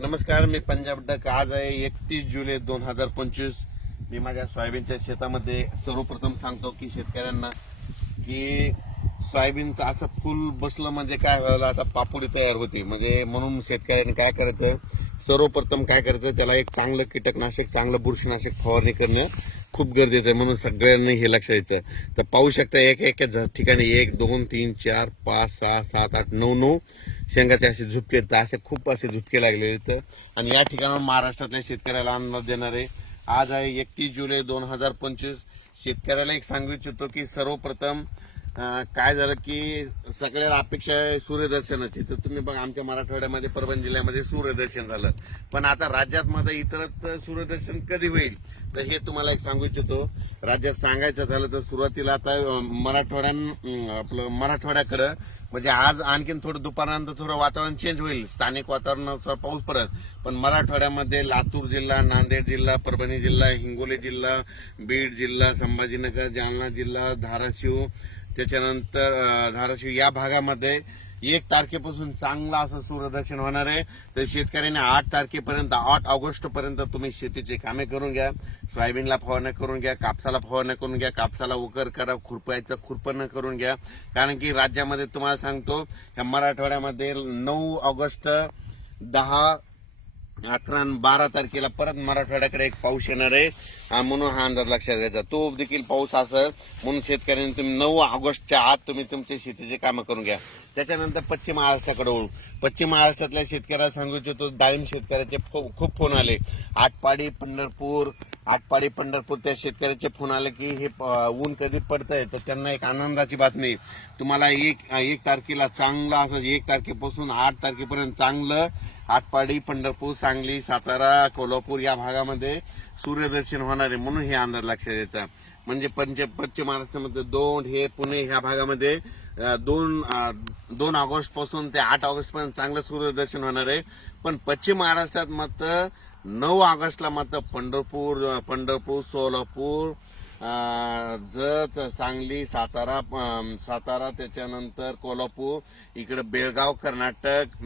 नमस्कार मी पंजाब डक आज आहे एकतीस जुलै दोन हजार पंचवीस मी माझ्या सोयाबीनच्या शेतामध्ये सर्वप्रथम सांगतो की शेतकऱ्यांना की सोयाबीनचं असं फुल बसलं म्हणजे काय व्हायला आता पापुडी तयार होती म्हणजे म्हणून शेतकऱ्यांनी काय करायचं सर्वप्रथम काय करायचं त्याला एक चांगलं कीटकनाशक चांगलं बुरशीनाशक फवारणी करणे खूप गरजेचं आहे म्हणून सगळ्यांनी हे लक्ष द्यायचं तर पाहू शकता एक एक ठिकाणी एक दोन तीन चार पाच सहा सात आठ नऊ नऊ शेंगाचे असे झुपके तर असे खूप असे झुपके लागलेले तर आणि या ठिकाणावर महाराष्ट्रातल्या शेतकऱ्याला अंदाज देणारे आज आहे एकतीस जुलै दोन हजार पंचवीस शेतकऱ्याला एक सांगू इच्छितो की सर्वप्रथम काय झालं की सगळ्याला अपेक्षा आहे सूर्यदर्शनाची तर तुम्ही बघा आमच्या मराठवाड्यामध्ये परभणी जिल्ह्यामध्ये सूर्यदर्शन झालं पण आता राज्यात मध्ये इतरत सूर्यदर्शन कधी होईल तर हे तुम्हाला एक सांगू इच्छितो राज्यात सांगायचं झालं तर सुरुवातीला आता मराठवाड्या आपलं मराठवाड्याकडं म्हणजे आज आणखीन थोडं दुपारनंतर थोडं वातावरण चेंज होईल स्थानिक वातावरणानुसार पाऊस पडत पण मराठवाड्यामध्ये लातूर जिल्हा नांदेड जिल्हा परभणी जिल्हा हिंगोली जिल्हा बीड जिल्हा संभाजीनगर जालना जिल्हा धाराशिव त्याच्यानंतर धाराशिव या भागामध्ये एक तारखेपासून चांगला असं सूर्यदर्शन होणार आहे तर शेतकऱ्यांनी आठ तारखेपर्यंत आठ ऑगस्ट पर्यंत तुम्ही शेतीची कामे करून घ्या सोयाबीनला फवारणी करून घ्या कापसाला फवारणी करून घ्या कापसाला उकर करा खुरपायचं खुरपण करून घ्या कारण की राज्यामध्ये तुम्हाला सांगतो मराठवाड्यामध्ये नऊ ऑगस्ट दहा अकरा बारा तारखेला परत मराठवाड्याकडे एक पाऊस येणार आहे म्हणून हा अंदाज लक्षात घ्यायचा तो देखील पाऊस असेल म्हणून शेतकऱ्यांनी तुम्ही नऊ ऑगस्टच्या आत तुम्ही तुमचे शेतीचे कामं करून घ्या त्याच्यानंतर पश्चिम महाराष्ट्राकडे वळू पश्चिम महाराष्ट्रातल्या शेतकऱ्याला सांगू इच्छितो दायम शेतकऱ्याचे खूप फोन आले आटपाडी पंढरपूर आटपाडी पंढरपूर त्या शेतकऱ्याचे फोन आले की हे ऊन कधी आहे तर त्यांना एक आनंदाची बातमी तुम्हाला एक एक तारखेला चांगला असं एक तारखेपासून आठ तारखेपर्यंत चांगलं आटपाडी पंढरपूर सांगली सातारा कोल्हापूर या भागामध्ये सूर्यदर्शन होणार आहे म्हणून हे अंदाज लक्षात द्यायचा म्हणजे पंच पश्चिम महाराष्ट्रामध्ये दोन हे पुणे ह्या भागामध्ये दोन दोन ऑगस्ट पासून ते आठ ऑगस्ट पर्यंत चांगलं सूर्यदर्शन होणार आहे पण पश्चिम महाराष्ट्रात मात्र नऊ ऑगस्टला मात्र पंढरपूर पंढरपूर सोलापूर जत सांगली सातारा सातारा त्याच्यानंतर कोल्हापूर इकडे बेळगाव कर्नाटक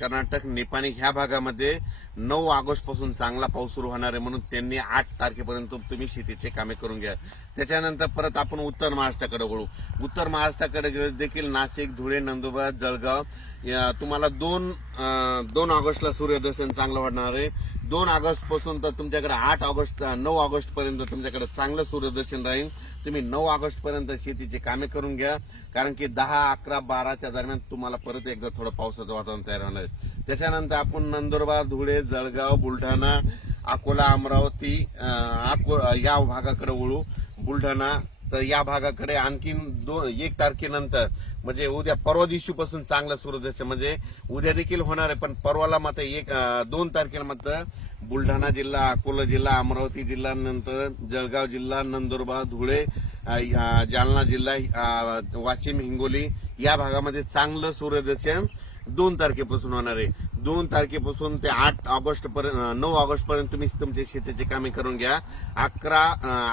कर्नाटक निपाणी ह्या भागामध्ये नऊ ऑगस्ट पासून चांगला पाऊस सुरू होणार आहे म्हणून त्यांनी आठ तारखेपर्यंत तुम्ही शेतीचे कामे करून घ्या त्याच्यानंतर परत आपण उत्तर महाराष्ट्राकडे वळू उत्तर महाराष्ट्राकडे देखील नाशिक धुळे नंदुरबार जळगाव तुम्हाला दोन दोन ऑगस्टला सूर्यदर्शन चांगलं वाढणार आहे दोन ऑगस्ट पासून तर तुमच्याकडे आठ ऑगस्ट नऊ ऑगस्ट पर्यंत तुमच्याकडे चांगलं सूर्यदर्शन राहील तुम्ही नऊ ऑगस्ट पर्यंत शेतीची कामे करून घ्या कारण की दहा अकरा बाराच्या दरम्यान तुम्हाला परत एकदा थोडं पावसाचं वातावरण तयार होणार आहे त्याच्यानंतर आपण नंदुरबार धुळे जळगाव बुलढाणा अकोला अमरावती या भागाकडे वळू बुलढाणा तर या भागाकडे आणखीन दोन एक तारखेनंतर म्हणजे उद्या परवा दिवशीपासून चांगला जायचं म्हणजे उद्या देखील होणार आहे पण परवाला मात्र एक दोन तारखेला मात्र बुलढाणा जिल्हा अकोला जिल्हा अमरावती जिल्हा नंतर जळगाव जिल्हा नंदुरबार धुळे जालना जिल्हा वाशिम हिंगोली या भागामध्ये चांगलं सूर्यदर्शन दोन तारखेपासून होणार आहे दोन तारखेपासून ते आठ ऑगस्ट पर्यंत नऊ ऑगस्ट पर्यंत तुम्ही तुमच्या शेतीचे कामे करून घ्या अकरा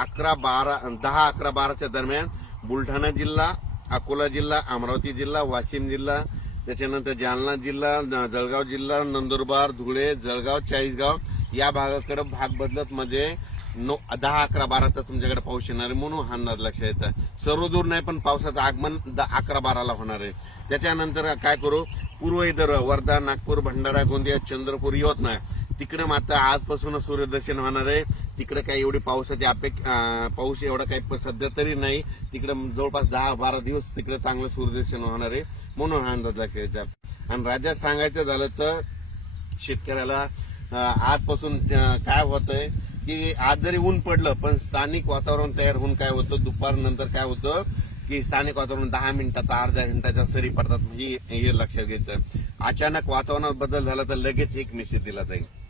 अकरा बारा दहा अकरा बाराच्या दरम्यान बुलढाणा जिल्हा अकोला जिल्हा अमरावती जिल्हा वाशिम जिल्हा त्याच्यानंतर जालना जिल्हा जळगाव जिल्हा नंदुरबार धुळे जळगाव चाळीसगाव या भागाकडे भाग बदलत म्हणजे नो दहा अकरा बाराचा तुमच्याकडे पाऊस येणार आहे म्हणून हा अंदाज लक्ष सर्व सर्वदूर नाही पण पावसाचं आगमन अकरा बाराला होणार आहे त्याच्यानंतर काय करू पूर्व इतर वर्धा नागपूर भंडारा गोंदिया चंद्रपूर नाही तिकडे मात्र आजपासून सूर्यदर्शन होणार आहे तिकडे काही एवढी पावसाची अपेक्षा पाऊस एवढा काही सध्या तरी नाही तिकडे जवळपास दहा बारा दिवस तिकडे चांगलं सूर्यदर्शन होणार आहे म्हणून हा अंदाज लक्ष यायचा आणि राज्यात सांगायचं झालं तर शेतकऱ्याला आजपासून काय आहे की आज जरी ऊन पडलं पण स्थानिक वातावरण तयार होऊन काय होतं दुपारनंतर काय होतं की स्थानिक वातावरण दहा मिनिटाचा अर्ध्या मिनिटाच्या सरी पडतात हे लक्षात घ्यायचं अचानक वातावरणात बदल झाला तर लगेच एक मेसेज दिला जाईल